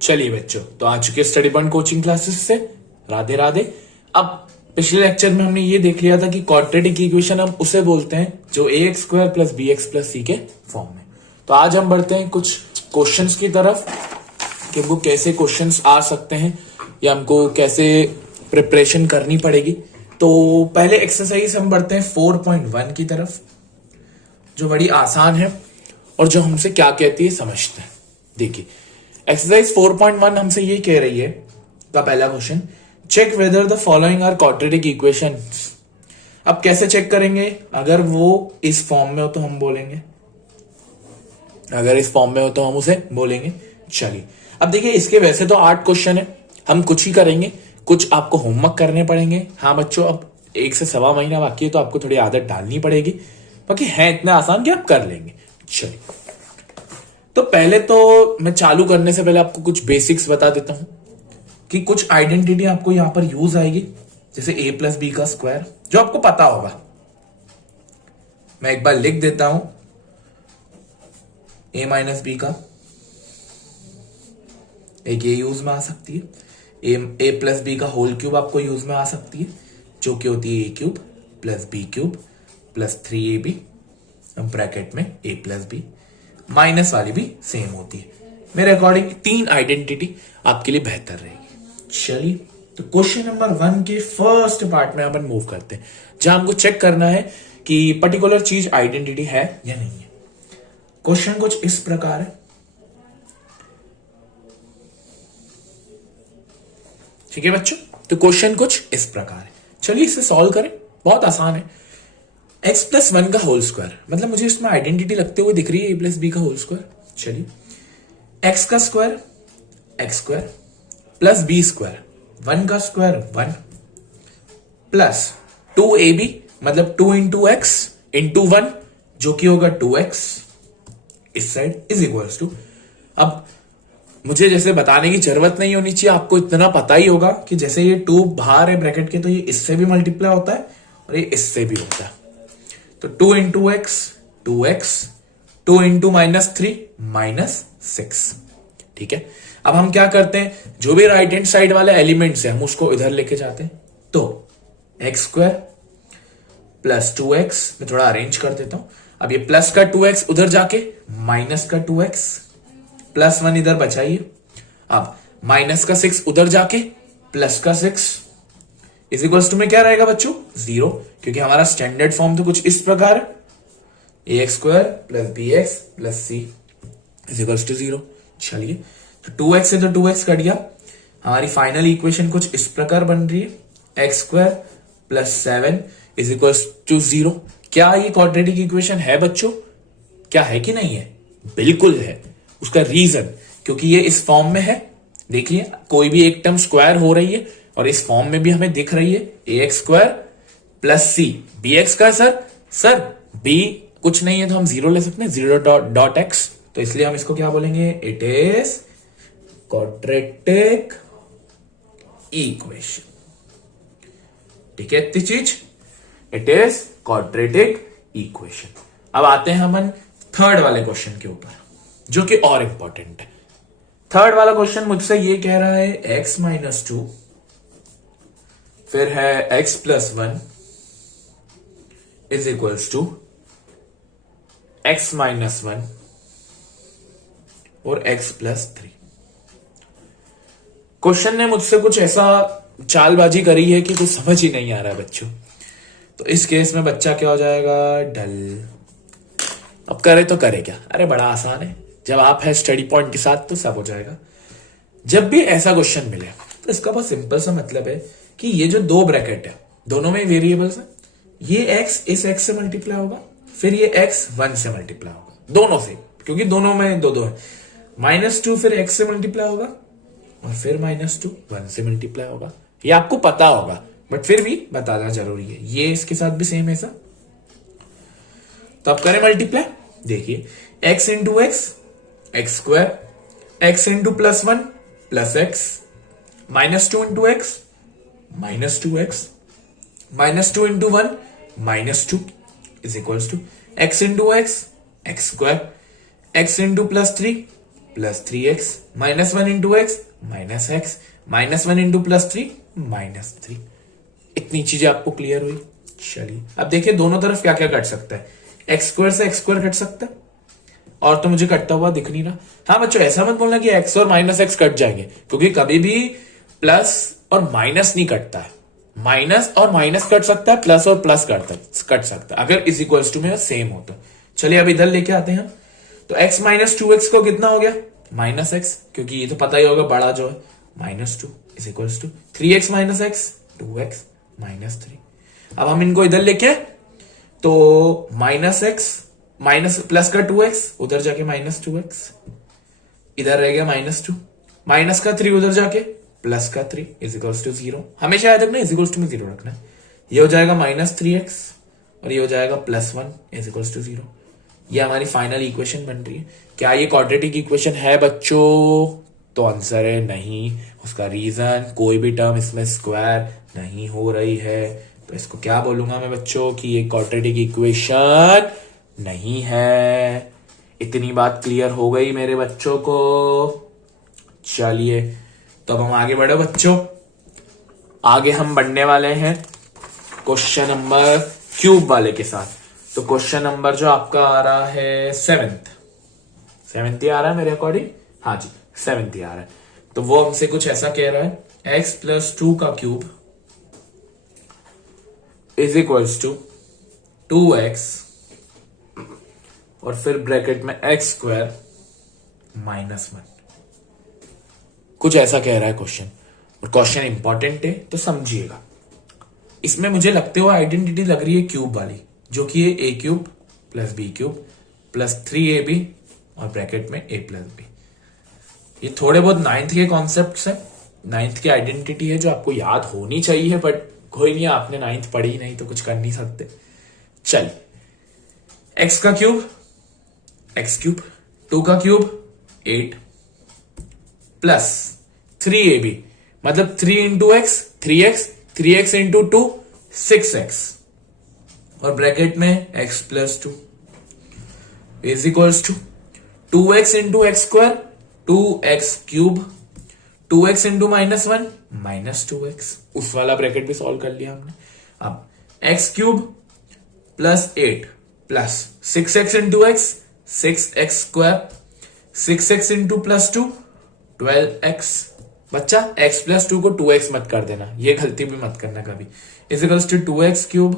चलिए बच्चों, तो आ चुके स्टडी पॉइंट कोचिंग क्लासेस से। राधे राधे। अब पिछले लेक्चर में हमने ये देख लिया था कि क्वाड्रेटिक इक्वेशन हम उसे बोलते हैं जो ax square plus bx plus c के फॉर्म में। तो आज हम बढ़ते हैं कुछ क्वेश्चंस की तरफ कि हमको कैसे क्वेश्चंस आ सकते हैं या हमको कैसे प्रिपरेशन करनी पड़ेगी। तो पहले एक्सरसाइज हम बढ़ते हैं 4.1 की तरफ, जो बड़ी आसान है और जो हमसे क्या कहती है समझते हैं। देखिए एक्सरसाइज 4.1 हमसे ये कह रही है का पहला question, check whether the following are quadratic equations. अब कैसे चेक करेंगे? अगर वो इस फॉर्म में हो तो हम बोलेंगे, अगर इस फॉर्म में हो तो हम उसे बोलेंगे। चलिए अब देखिए, इसके वैसे तो 8 क्वेश्चन है, हम कुछ ही करेंगे, कुछ आपको होमवर्क करने पड़ेंगे। हाँ बच्चों, अब 1 से सवा महीना बाकी है तो आपको थोड़ी आदत डालनी पड़ेगी, बाकी है इतना आसान कि आप कर लेंगे। चलिए तो पहले तो मैं चालू करने से पहले आपको कुछ बेसिक्स बता देता हूं कि कुछ आइडेंटिटी आपको यहां पर यूज आएगी, जैसे a प्लस बी का स्क्वायर, जो आपको पता होगा। मैं एक बार लिख देता हूं, a माइनस बी का एक ये यूज में आ सकती है, a प्लस बी का होल क्यूब आपको यूज में आ सकती है, जो कि होती है a cube plus B cube plus 3ab bracket में a प्लस बी। माइनस वाली भी सेम होती है। मेरे अकॉर्डिंग 3 आइडेंटिटी आपके लिए बेहतर रहेगी। चलिए तो क्वेश्चन नंबर 1 के फर्स्ट पार्ट में अपन मूव करते हैं, जहां हमको चेक करना है कि पर्टिकुलर चीज आइडेंटिटी है या नहीं है। क्वेश्चन कुछ इस प्रकार है, ठीक है बच्चों। तो क्वेश्चन कुछ इस प्रकार है, चलिए इसे सॉल्व करें। बहुत आसान है। x प्लस 1 का होल स्क्वायर, मतलब मुझे इसमें आइडेंटिटी लगते हुए दिख रही है a प्लस बी का होल स्क्वायर। चलिए x का square x square plus b square 1 का स्क्वायर 1 प्लस 2ab मतलब 2 इंटू एक्स इंटू 1 जो कि होगा 2x इस साइड इज इक्वल्स टू। अब मुझे जैसे बताने की जरूरत नहीं होनी चाहिए, आपको इतना पता ही होगा कि जैसे ये 2 बाहर है ब्रैकेट के तो ये इससे भी मल्टीप्लाई होता है और ये इससे भी होता है। तो 2 इंटू एक्स 2x 2 इंटू -3 -6, ठीक है। अब हम क्या करते हैं, जो भी राइट हैंड साइड वाले एलिमेंट्स है हम उसको इधर लेके जाते हैं। तो एक्स स्क्वायर प्लस 2x, मैं थोड़ा अरेंज कर देता हूं। अब ये प्लस का 2x उधर जाके माइनस का 2x प्लस 1 इधर बचाइए। अब माइनस का 6 उधर जाके प्लस का 6 इज इक्वल्स टू में क्या रहेगा बच्चों? 0, क्योंकि हमारा स्टैंडर्ड फॉर्म तो कुछ इस प्रकार है, ax square plus bx plus c is equals to 0। चलिए तो 2x से तो 2x कट गया, हमारी फाइनल इक्वेशन कुछ इस प्रकार बन रही है, x square plus 7 is equals to 0। क्या ये क्वाड्रेटिक इक्वेशन है बच्चों? क्या है कि नहीं है? बिल्कुल है। उसका रीजन, क्योंकि ये इस फॉर्म में है। देखिए कोई भी एक टर्म स्क्वायर हो रही है और इस फॉर्म में भी हमें दिख रही है ax square plus c bx का। सर b कुछ नहीं है तो हम 0 ले सकते हैं, 0.x। तो इसलिए हम इसको क्या बोलेंगे? इट इज क्वाड्रेटिक इक्वेशन, ठीक है। इतनी चीज, इट इज क्वाड्रेटिक इक्वेशन। अब आते हैं हम थर्ड वाले क्वेश्चन के ऊपर, जो कि और इंपॉर्टेंट है। थर्ड वाला क्वेश्चन मुझसे ये कह रहा है x माइनस 2, फिर है x plus 1 is equals to x minus 1 और x प्लस 3। क्वेश्चन ने मुझसे कुछ ऐसा चालबाजी करी है कि कुछ समझ ही नहीं आ रहा है बच्चों। तो इस केस में बच्चा क्या हो जाएगा? डल। अब करे तो करे क्या? अरे बड़ा आसान है, जब आप है स्टडी पॉइंट के साथ तो सब हो जाएगा। जब भी ऐसा क्वेश्चन मिले तो इसका बहुत सिंपल सा मतलब है कि ये जो 2 ब्रैकेट है दोनों में वेरिएबल्स है, ये x इस x से मल्टीप्लाई होगा, फिर ये x 1 से मल्टीप्लाई होगा, दोनों से, क्योंकि दोनों में 2 है। -2 फिर x से मल्टीप्लाई होगा और फिर -2 1 से मल्टीप्लाई होगा। ये आपको पता होगा बट फिर भी बताना जरूरी है। ये इसके साथ भी सेम ऐसा। तो अब करें मल्टीप्लाई। देखिए x into x x square, x into plus 1 plus x, -2 into x -2x, -2 into 1 -2 is equals to x into x x square, x into plus 3 plus 3x, -1 into x minus x, -1 into +3 -3। इतनी चीजें आपको clear हुई। चलिए अब देखिए दोनों तरफ क्या क्या कट सकता है। x² से x² कट सकता है, और तो मुझे कटता हुआ दिख नहीं रहा। हाँ बच्चों ऐसा मत बोलना कि x और -x कट जाएंगे, क्योंकि कभी भी प्लस और माइनस नहीं कटता है। माइनस और माइनस कट सकता है, प्लस और प्लस कट सकता है अगर इज इक्वल्स टू में सेम हो तो। चलिए अब इधर लेके आते हैं। तो x माइनस 2x को कितना हो गया, -x, क्योंकि ये तो पता ही होगा बड़ा जो है, -2 is equals to 3x minus x 2x -3। अब हम इनको इधर लेके तो -x माइनस प्लस का 2x उधर जाके -2x, इधर रह गया -2, माइनस का 3 उधर जाके प्लस का 3 इज इक्वल्स टू 0। हमेशा याद रखना इज इक्वल्स टू में 0 रखना है। ये हो जाएगा -3x और ये हो जाएगा +1 इज इक्वल्स टू 0। ये हमारी फाइनल इक्वेशन बन रही है। क्या ये क्वाड्रेटिक इक्वेशन है बच्चों? तो आंसर है नहीं। उसका रीजन कोई भी टर्म इसमें स्क्वायर नहीं हो रही है, तो इसको क्या बोलूंगा मैं बच्चों कि ये क्वाड्रेटिक इक्वेशन नहीं है। इतनी बात क्लियर हो गई मेरे बच्चों को। चलिए तो अब हम आगे बढ़े बच्चों। आगे हम बढ़ने वाले हैं क्वेश्चन नंबर क्यूब वाले के साथ। तो क्वेश्चन नंबर जो आपका आ रहा है 7th ही आ रहा है मेरे अकॉर्डिंग। हाँ जी 7th ही आ रहा है। तो वो हमसे कुछ ऐसा कह रहा है x + 2 का cube is equals to 2x और फिर ब्रैकेट में x² -1। कुछ ऐसा कह रहा है क्वेश्चन, और क्वेश्चन इंपॉर्टेंट है तो समझिएगा। इसमें मुझे लगते हुए आइडेंटिटी लग रही है क्यूब वाली, जो कि है a³ + b³ + 3ab और ब्रैकेट में a + b। ये थोड़े बहुत 9th के कॉन्सेप्ट्स हैं, 9th की आइडेंटिटी है जो आपको याद होनी चाहिए, बट कोई नहीं, आपने 9th पढ़ी नहीं तो कुछ कर नहीं सकते। चलिए x का क्यूब x³, 2 का क्यूब 8 प्लस 3ab मतलब 3 into x 3x, 3x into 2 6x और ब्रैकेट में x + 2 is equals to 2x into x² 2x³, 2x into -1 -2x। उस वाला ब्रैकेट भी सॉल्व कर लिया हमने। अब x³ + 8 plus 6x into x 6x², 6x into +2 12x। बच्चा x + 2 को 2x मत कर देना, ये गलती भी मत करना कभी। Is equals to 2x³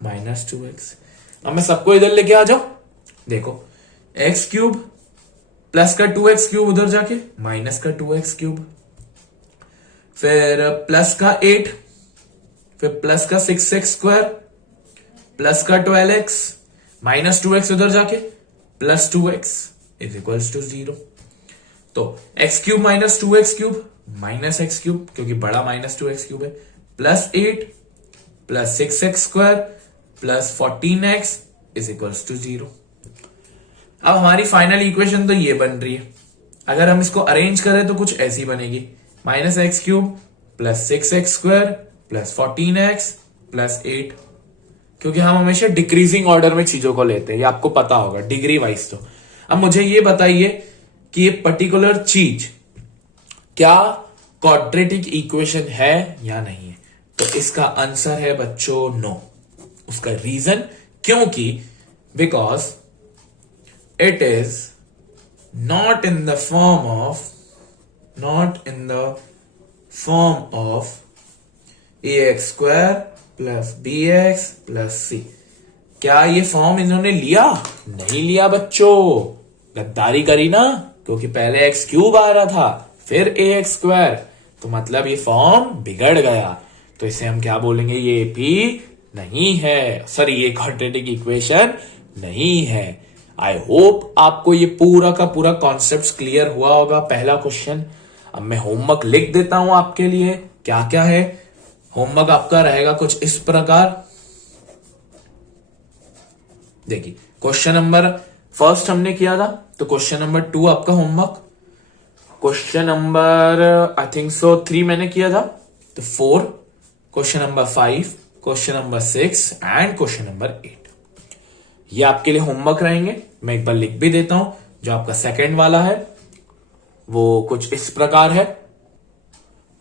-2x। अब मैं सबको इधर लेके आ जाऊं। देखो x³ प्लस का 2x³ उधर जाके माइनस का 2x³, फिर प्लस का 8, फिर प्लस का 6x² प्लस का 12x -2x उधर जाके +2x इज इक्वल्स टू 0। तो x³ - 2x³ -x³ क्योंकि बड़ा -2x³ है, +8 + 6x² + 14x is equals to 0। अब हमारी फाइनल इक्वेशन तो ये बन रही है। अगर हम इसको अरेंज करें तो कुछ ऐसी बनेगी, -x³ + 6x² + 14x + 8, क्योंकि हम हमेशा डिक्रीजिंग ऑर्डर में चीजों को लेते हैं, ये आपको पता होगा डिग्री वाइज। तो अब मुझे ये बताइए कि ये पर्टिकुलर चीज क्या क्वाड्रेटिक इक्वेशन है या नहीं है। तो इसका आंसर है बच्चों नो। उसका रीजन क्योंकि because it is not in the form of ax² + bx + c। क्या ये फॉर्म इन्होंने लिया? नहीं लिया बच्चों, गद्दारी करी ना, क्योंकि पहले x³ आ रहा था फिर ax², तो मतलब ये फॉर्म बिगड़ गया। तो इसे हम क्या बोलेंगे, ये भी नहीं है, सॉरी ये क्वाड्रेटिक इक्वेशन नहीं है। आई होप आपको ये पूरा का पूरा कॉन्सेप्ट क्लियर हुआ होगा। पहला क्वेश्चन। अब मैं होमवर्क लिख देता हूं आपके लिए, क्या क्या है। होमवर्क आपका रहेगा कुछ इस प्रकार। देखिए क्वेश्चन नंबर फर्स्ट हमने किया था, तो क्वेश्चन नंबर 2 आपका homework. Question number I think so 3 मैंने किया था, तो 4, question number 5, question number 6 and question number 8। ये आपके लिए होमवर्क रहेंगे। मैं एक बार लिख भी देता हूं। जो आपका सेकंड वाला है वो कुछ इस प्रकार है।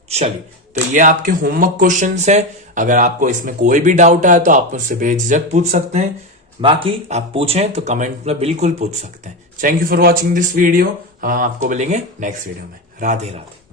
चलिए, तो ये आपके होमवर्क क्वेश्चंस है। अगर आपको इसमें कोई भी डाउट आए तो आप मुझसे बेझिझक पूछ सकते हैं। बाकी आप पूछें तो कमेंट में बिल्कुल पूछ सकते हैं। Thank you for watching this video. हम आपको मिलेंगे नेक्स्ट वीडियो में। राधे राधे।